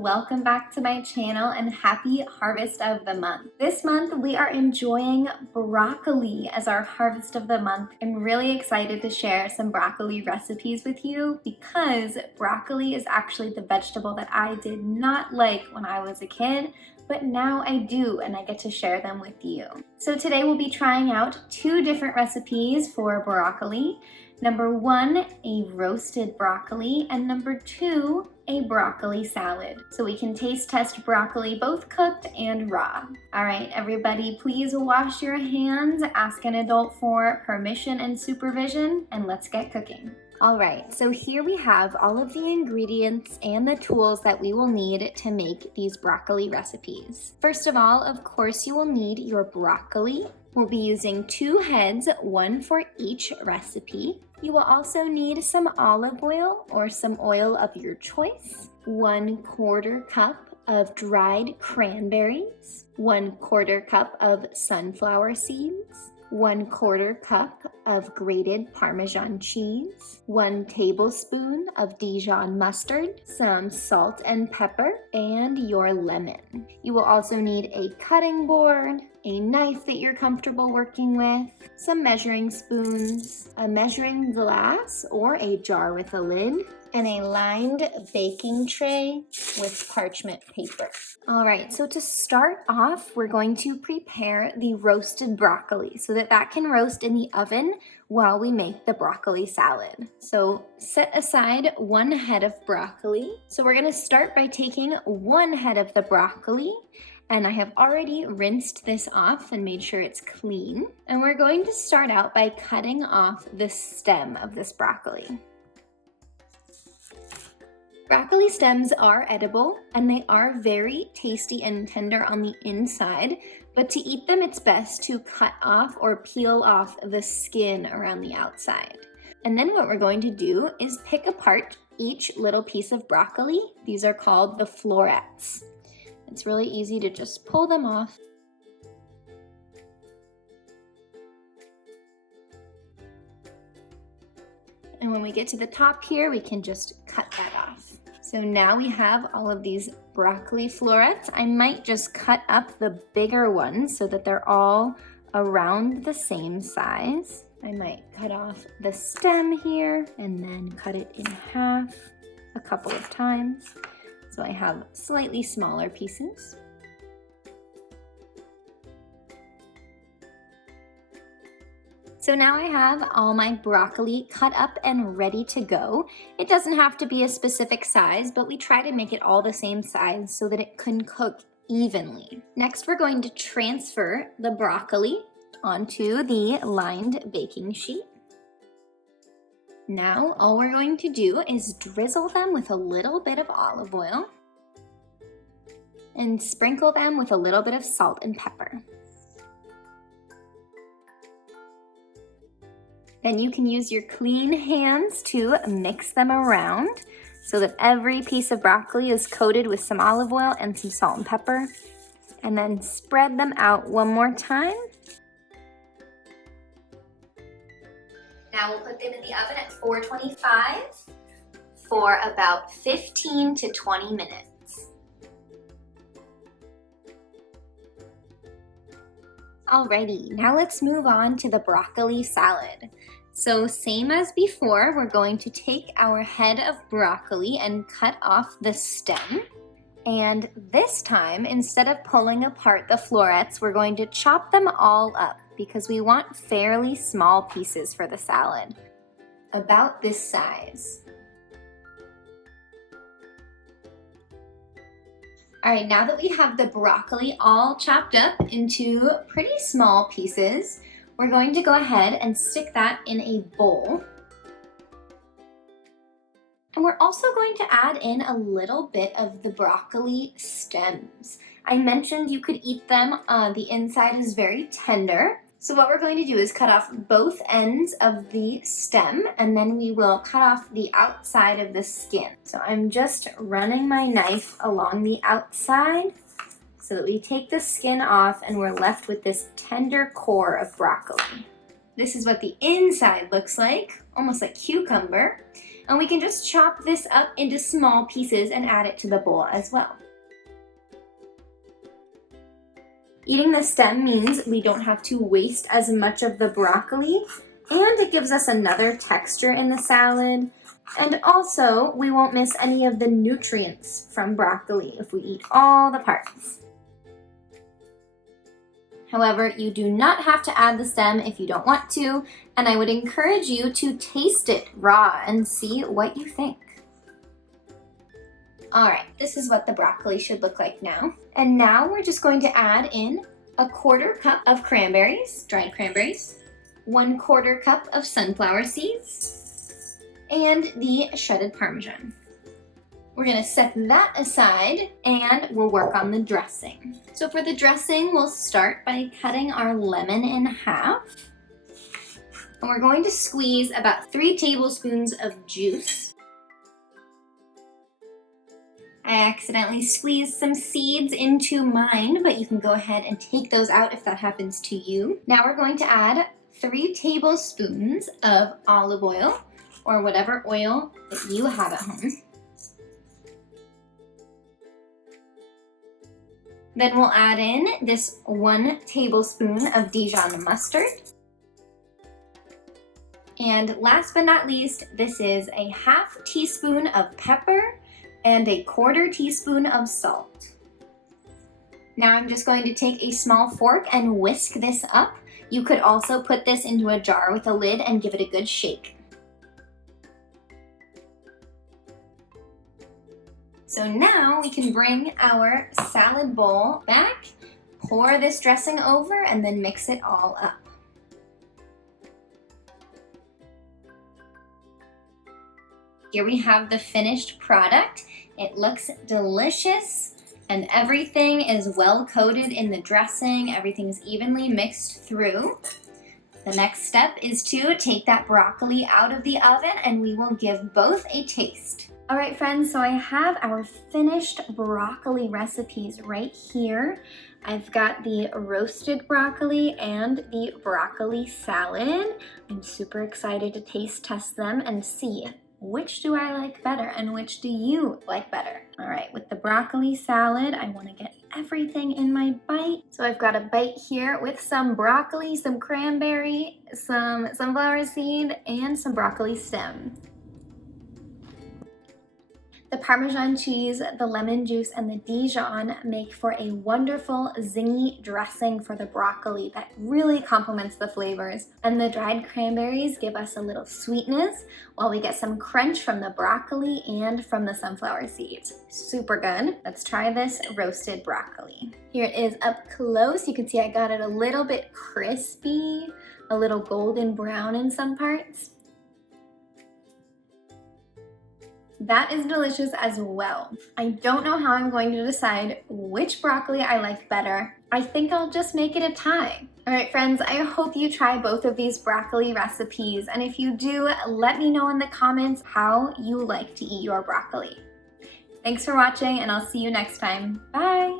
welcome back to my channel and happy harvest of the month. This month we are enjoying broccoli as our harvest of the month. I'm really excited to share some broccoli recipes with you because broccoli is actually the vegetable that I did not like when I was a kid, but now I do and I get to share them with you. So today we'll be trying out two different recipes for broccoli. Number one, a roasted broccoli, and number two, a broccoli salad. So we can taste test broccoli both cooked and raw. All right, everybody, please wash your hands, ask an adult for permission and supervision, and let's get cooking. All right, so here we have all of the ingredients and the tools that we will need to make these broccoli recipes. First of all, of course, you will need your broccoli. We'll be using 2 heads, 1 for each recipe. You will also need some olive oil or some oil of your choice, 1/4 cup of dried cranberries, 1/4 cup of sunflower seeds, 1/4 cup of grated Parmesan cheese, 1 tablespoon of Dijon mustard, some salt and pepper, and your lemon. You will also need a cutting board, a knife that you're comfortable working with, some measuring spoons, a measuring glass or a jar with a lid, and a lined baking tray with parchment paper. All right, so to start off, we're going to prepare the roasted broccoli so that can roast in the oven while we make the broccoli salad. So set aside 1 head of broccoli. So we're gonna start by taking 1 head of the broccoli, and I have already rinsed this off and made sure it's clean. And we're going to start out by cutting off the stem of this broccoli. Broccoli stems are edible and they are very tasty and tender on the inside, but to eat them it's best to cut off or peel off the skin around the outside. And then what we're going to do is pick apart each little piece of broccoli. These are called the florets. It's really easy to just pull them off. And when we get to the top here, we can just cut that off. So now we have all of these broccoli florets. I might just cut up the bigger ones so that they're all around the same size. I might cut off the stem here and then cut it in half a couple of times. So I have slightly smaller pieces. So now I have all my broccoli cut up and ready to go. It doesn't have to be a specific size, but we try to make it all the same size so that it can cook evenly. Next, we're going to transfer the broccoli onto the lined baking sheet. Now, all we're going to do is drizzle them with a little bit of olive oil and sprinkle them with a little bit of salt and pepper. Then you can use your clean hands to mix them around so that every piece of broccoli is coated with some olive oil and some salt and pepper. And then spread them out one more time. Now we'll put them in the oven at 425 for about 15 to 20 minutes. Alrighty, now let's move on to the broccoli salad. So same as before, we're going to take our head of broccoli and cut off the stem. And this time, instead of pulling apart the florets, we're going to chop them all up because we want fairly small pieces for the salad, about this size. All right, now that we have the broccoli all chopped up into pretty small pieces, we're going to go ahead and stick that in a bowl. And we're also going to add in a little bit of the broccoli stems. I mentioned you could eat them, the inside is very tender. So what we're going to do is cut off both ends of the stem and then we will cut off the outside of the skin. So I'm just running my knife along the outside so that we take the skin off and we're left with this tender core of broccoli. This is what the inside looks like, almost like cucumber. And we can just chop this up into small pieces and add it to the bowl as well. Eating the stem means we don't have to waste as much of the broccoli, and it gives us another texture in the salad. And also, we won't miss any of the nutrients from broccoli if we eat all the parts. However, you do not have to add the stem if you don't want to, and I would encourage you to taste it raw and see what you think. All right, this is what the broccoli should look like now. And now we're just going to add in 1/4 cup of cranberries, dried cranberries, 1/4 cup of sunflower seeds, and the shredded Parmesan. We're gonna set that aside and we'll work on the dressing. So for the dressing, we'll start by cutting our lemon in half. And we're going to squeeze about 3 tablespoons of juice. I accidentally squeezed some seeds into mine, but you can go ahead and take those out if that happens to you. Now we're going to add 3 tablespoons of olive oil, or whatever oil that you have at home. Then we'll add in this 1 tablespoon of Dijon mustard. And last but not least, this is a 1/2 teaspoon of pepper and a 1/4 teaspoon of salt. Now I'm just going to take a small fork and whisk this up. You could also put this into a jar with a lid and give it a good shake. So now we can bring our salad bowl back, pour this dressing over, and then mix it all up. Here we have the finished product. It looks delicious and everything is well coated in the dressing. Everything's evenly mixed through. The next step is to take that broccoli out of the oven and we will give both a taste. All right, friends, so I have our finished broccoli recipes right here. I've got the roasted broccoli and the broccoli salad. I'm super excited to taste test them and see which do I like better and which do you like better. All right, with the broccoli salad, I want to get everything in my bite. So I've got a bite here with some broccoli, some cranberry, some sunflower seed, and some broccoli stem. The Parmesan cheese, the lemon juice, and the Dijon make for a wonderful zingy dressing for the broccoli that really complements the flavors. And the dried cranberries give us a little sweetness while we get some crunch from the broccoli and from the sunflower seeds. Super good. Let's try this roasted broccoli. Here it is up close. You can see I got it a little bit crispy, a little golden brown in some parts. That is delicious as well. I don't know how I'm going to decide which broccoli I like better. I think I'll just make it a tie. All right, friends, I hope you try both of these broccoli recipes. And if you do, let me know in the comments how you like to eat your broccoli. Thanks for watching, and I'll see you next time. Bye.